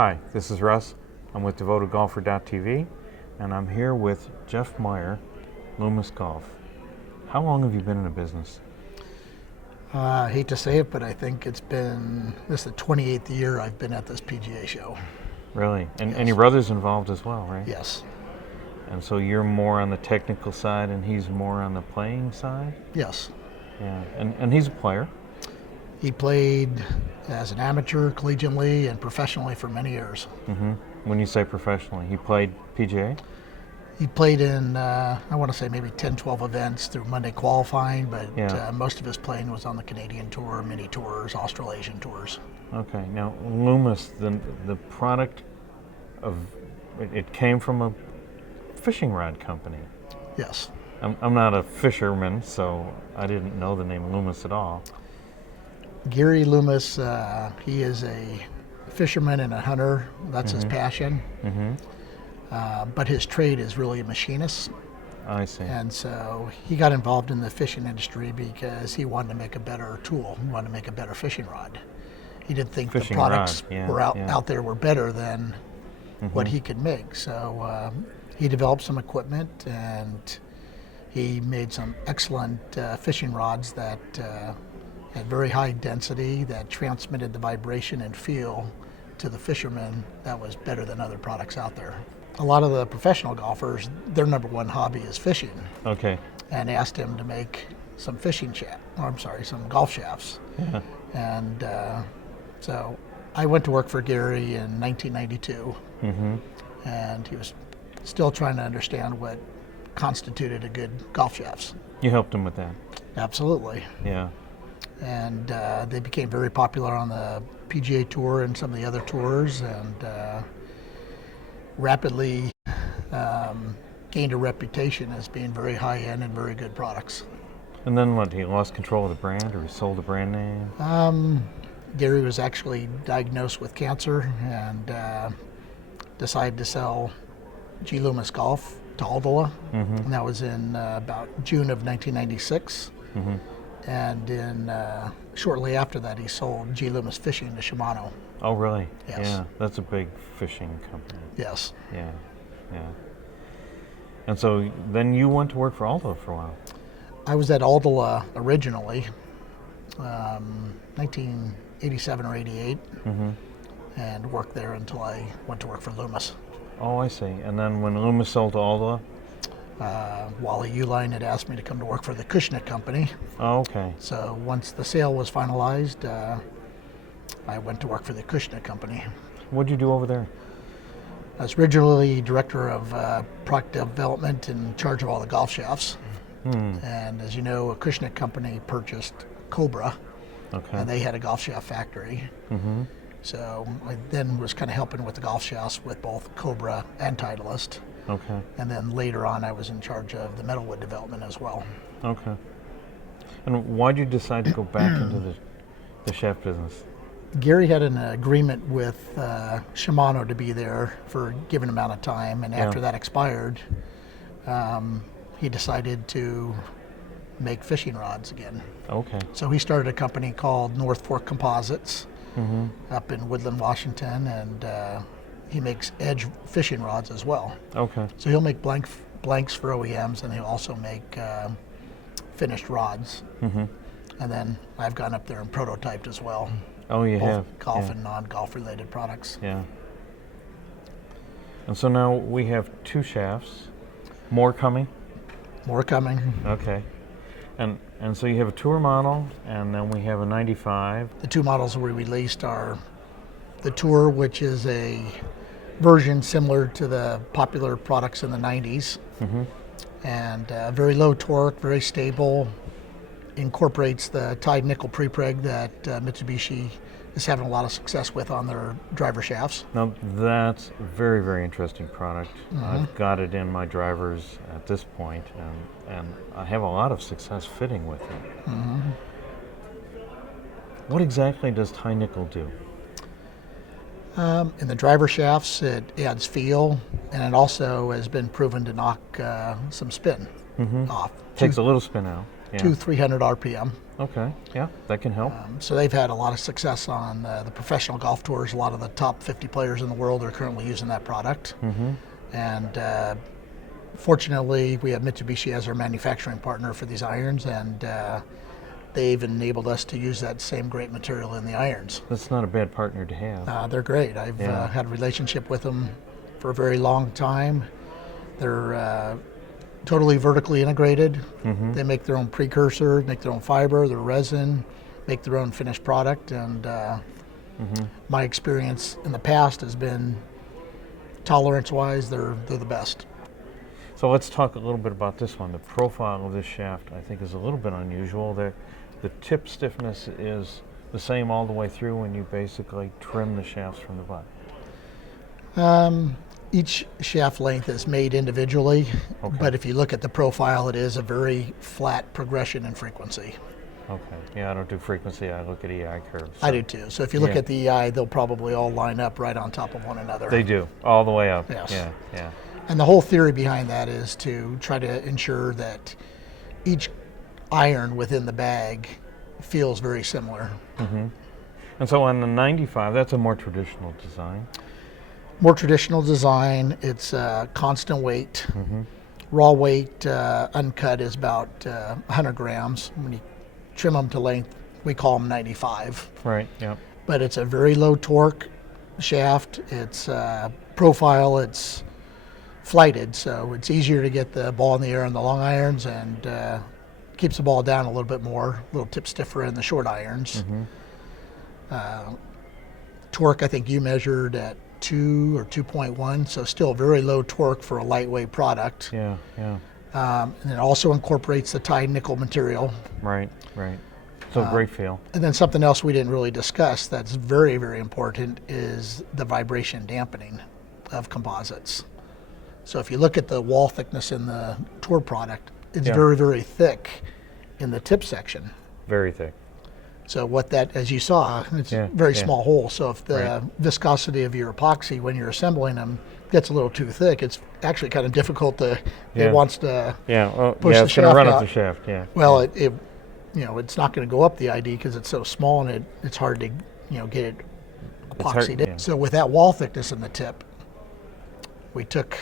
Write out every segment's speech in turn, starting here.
Hi, this is Russ. I'm with DevotedGolfer.tv, and I'm here with Jeff Meyer, Loomis Golf. How long have you been in the business? I hate to say it, but I think this is the 28th year I've been at this PGA show. Really? And Yes. your brother's involved as well, right? Yes. And so you're more on the technical side and he's more on the playing side? Yes. Yeah. And he's a player? He played as an amateur, collegiately, and professionally for many years. Mm-hmm. When you say professionally, he played PGA? He played in, I want to say maybe 10, 12 events through Monday qualifying, but Yeah. most of his playing was on the Canadian Tour, mini tours, Australasian tours. Okay. Now, Loomis, the product of it came from a fishing rod company. Yes. I'm not a fisherman, so I didn't know the name Loomis at all. Gary Loomis, he is a fisherman and a hunter. That's his passion. Mm-hmm. But his trade is really a machinist. I see. And so he got involved in the fishing industry because he wanted to make a better tool, he wanted to make a better fishing rod. He didn't think Fishing the products rod, yeah, were out yeah. out there were better than what he could make. So he developed some equipment and he made some excellent fishing rods that had very high density, that transmitted the vibration and feel to the fishermen that was better than other products out there. A lot of the professional golfers, their number one hobby is fishing, Okay. and asked him to make some some golf shafts. Yeah. And so I went to work for Gary in 1992, Mm-hmm. and he was still trying to understand what constituted a good golf shafts. You helped him with that. Absolutely. Yeah. And they became very popular on the PGA Tour and some of the other tours, and rapidly gained a reputation as being very high-end and very good products. And then what? He lost control of the brand, or he sold the brand name? Gary was actually diagnosed with cancer and decided to sell G. Loomis Golf to Aldola, and that was in about June of 1996. Mm-hmm. And shortly after that, he sold G. Loomis Fishing to Shimano. Oh, really? Yes. Yeah. That's a big fishing company. Yes. Yeah. Yeah. And so then you went to work for Aldo for a while. I was at Aldola originally, 1987 or 88, and worked there until I went to work for Loomis. Oh, I see. And then when Loomis sold to Aldo? Wally Uline had asked me to come to work for the Cushnick Company. Oh, okay. So once the sale was finalized, I went to work for the Cushnick Company. What'd you do over there? I was originally director of product development in charge of all the golf shafts. And as you know, a Cushnick Company purchased Cobra, Okay. and they had a golf shaft factory. Mm-hmm. So I then was kind of helping with the golf shafts with both Cobra and Titleist. Okay. And then later on, I was in charge of the metalwood development as well. Okay. And why'd you decide to go back into the shaft business? Gary had an agreement with Shimano to be there for a given amount of time, and after that expired, he decided to make fishing rods again. Okay. So he started a company called North Fork Composites up in Woodland, Washington, and he makes edge fishing rods as well. Okay. So he'll make blanks for OEMs, and he'll also make finished rods. Mm-hmm. And then I've gone up there and prototyped as well, Oh, you both have? golf Yeah. and non-golf related products. Yeah. And so now we have two shafts. More coming? More coming. Okay. And so you have a tour model, and then we have a 95. The two models we released are the Tour, which is a version similar to the popular products in the 90s, and very low torque, very stable, incorporates the Tide nickel prepreg that Mitsubishi is having a lot of success with on their driver shafts. Now that's a very, very interesting product. I've got it in my drivers at this point, and I have a lot of success fitting with it. What exactly does Tide nickel do? In the driver shafts, it adds feel, and it also has been proven to knock some spin off. Takes a little spin out. Yeah. To 300 RPM. Okay, yeah, that can help. So they've had a lot of success on the professional golf tours. A lot of the top 50 players in the world are currently using that product. And fortunately, we have Mitsubishi as our manufacturing partner for these irons, and they've enabled us to use that same great material in the irons. That's not a bad partner to have. They're great. I've had a relationship with them for a very long time. They're totally vertically integrated. They make their own precursor, make their own fiber, their resin, make their own finished product. And my experience in the past has been, tolerance-wise, they're the best. So let's talk a little bit about this one. The profile of this shaft, I think, is a little bit unusual. The tip stiffness is the same all the way through when you basically trim the shafts from the butt. Each shaft length is made individually, Okay. but if you look at the profile, it is a very flat progression in frequency. Okay. Yeah, I don't do frequency. I look at EI curves. I do too. So if you look Yeah. at the EI, they'll probably all line up right on top of one another. They do, all the way up. Yes. Yeah, yeah. And the whole theory behind that is to try to ensure that each iron within the bag feels very similar. And so on the 95, that's a more traditional design. More traditional design. It's constant weight. Raw weight uncut is about 100 grams. When you trim them to length, we call them 95. Right, yeah. But it's a very low torque shaft. It's profile. It's flighted, so it's easier to get the ball in the air on the long irons, and keeps the ball down a little bit more, a little tip stiffer in the short irons. Torque, I think you measured at 2 or 2.1, so still very low torque for a lightweight product. Yeah, yeah. And it also incorporates the Tide nickel material. Right, right. So great feel. And then something else we didn't really discuss that's very, very important is the vibration dampening of composites. So if you look at the wall thickness in the Tour product, it's very, very thick in the tip section. Very thick. So what that, as you saw, it's a very small hole. So if the viscosity of your epoxy when you're assembling them gets a little too thick, it's actually kind of difficult to, it wants to push the it's going to run shaft up out. the shaft, yeah. Well, it you know, it's not going to go up the ID because it's so small, and it's hard to, get it epoxied in. So with that wall thickness in the tip, we took,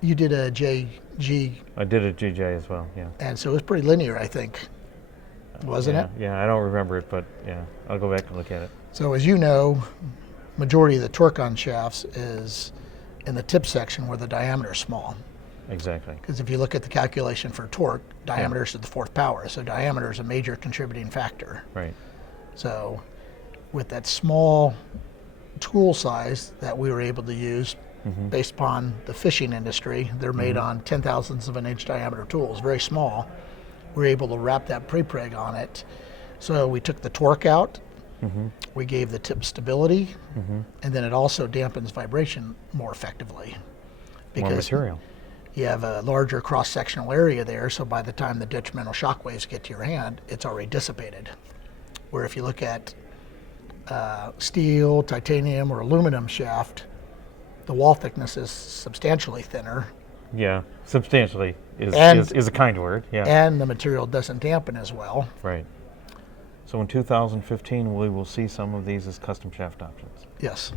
you did a JG. I did a GJ as well, yeah. And so it was pretty linear, I think, wasn't it? Yeah, I don't remember it, but yeah, I'll go back and look at it. So as you know, majority of the torque on shafts is in the tip section where the diameter is small. Exactly. Because if you look at the calculation for torque, diameter is the fourth power. So diameter is a major contributing factor. Right. So with that small tool size that we were able to use, based upon the fishing industry, they're made on 10,000ths of an inch diameter tools, very small. We're able to wrap that pre-preg on it. So we took the torque out, we gave the tip stability, and then it also dampens vibration more effectively. More material. You have a larger cross-sectional area there, so by the time the detrimental shock waves get to your hand, it's already dissipated. Where if you look at steel, titanium, or aluminum shaft, the wall thickness is substantially thinner. Yeah, substantially is a kind word, yeah. And the material doesn't dampen as well. Right. So in 2015, we will see some of these as custom shaft options. Yes.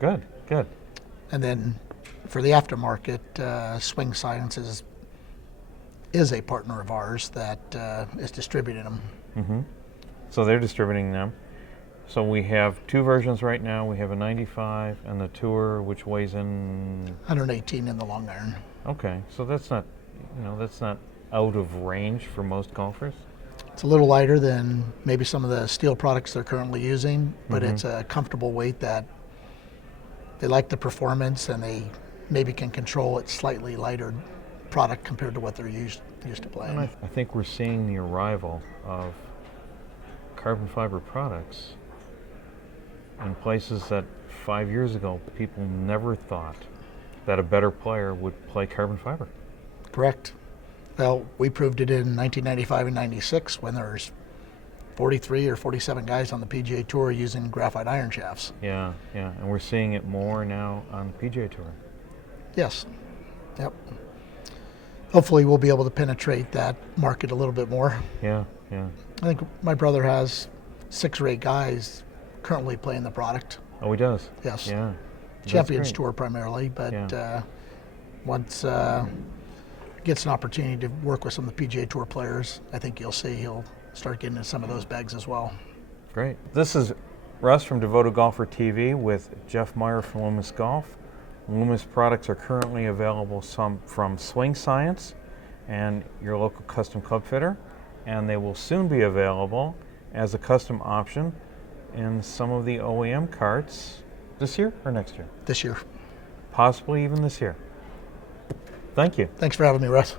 Good, good. And then for the aftermarket, Swing Sciences is a partner of ours that is distributing them. So they're distributing them. So we have two versions right now. We have a 95 and the Tour, which weighs in 118 in the long iron. Okay, so that's not, that's not out of range for most golfers. It's a little lighter than maybe some of the steel products they're currently using, but it's a comfortable weight that they like the performance, and they maybe can control it slightly lighter product compared to what they're used to playing. And I think we're seeing the arrival of carbon fiber products in places that 5 years ago people never thought that a better player would play carbon fiber. Correct. Well, we proved it in 1995 and 96 when there's 43 or 47 guys on the PGA Tour using graphite iron shafts. Yeah, yeah, and we're seeing it more now on the PGA Tour. Yes. Yep. Hopefully we'll be able to penetrate that market a little bit more. Yeah, Yeah. I think my brother has 6 or 8 guys currently playing the product. Oh, he does? Yes. Yeah. Champions great. Tour primarily, but Yeah. once gets an opportunity to work with some of the PGA Tour players, I think you'll see he'll start getting into some of those bags as well. Great. This is Russ from Devoted Golfer TV with Jeff Meyer from Loomis Golf. Loomis products are currently available from Swing Science and your local custom club fitter, and they will soon be available as a custom option in some of the OEM carts this year or next year? This year. Possibly even this year. Thank you. Thanks for having me, Russ.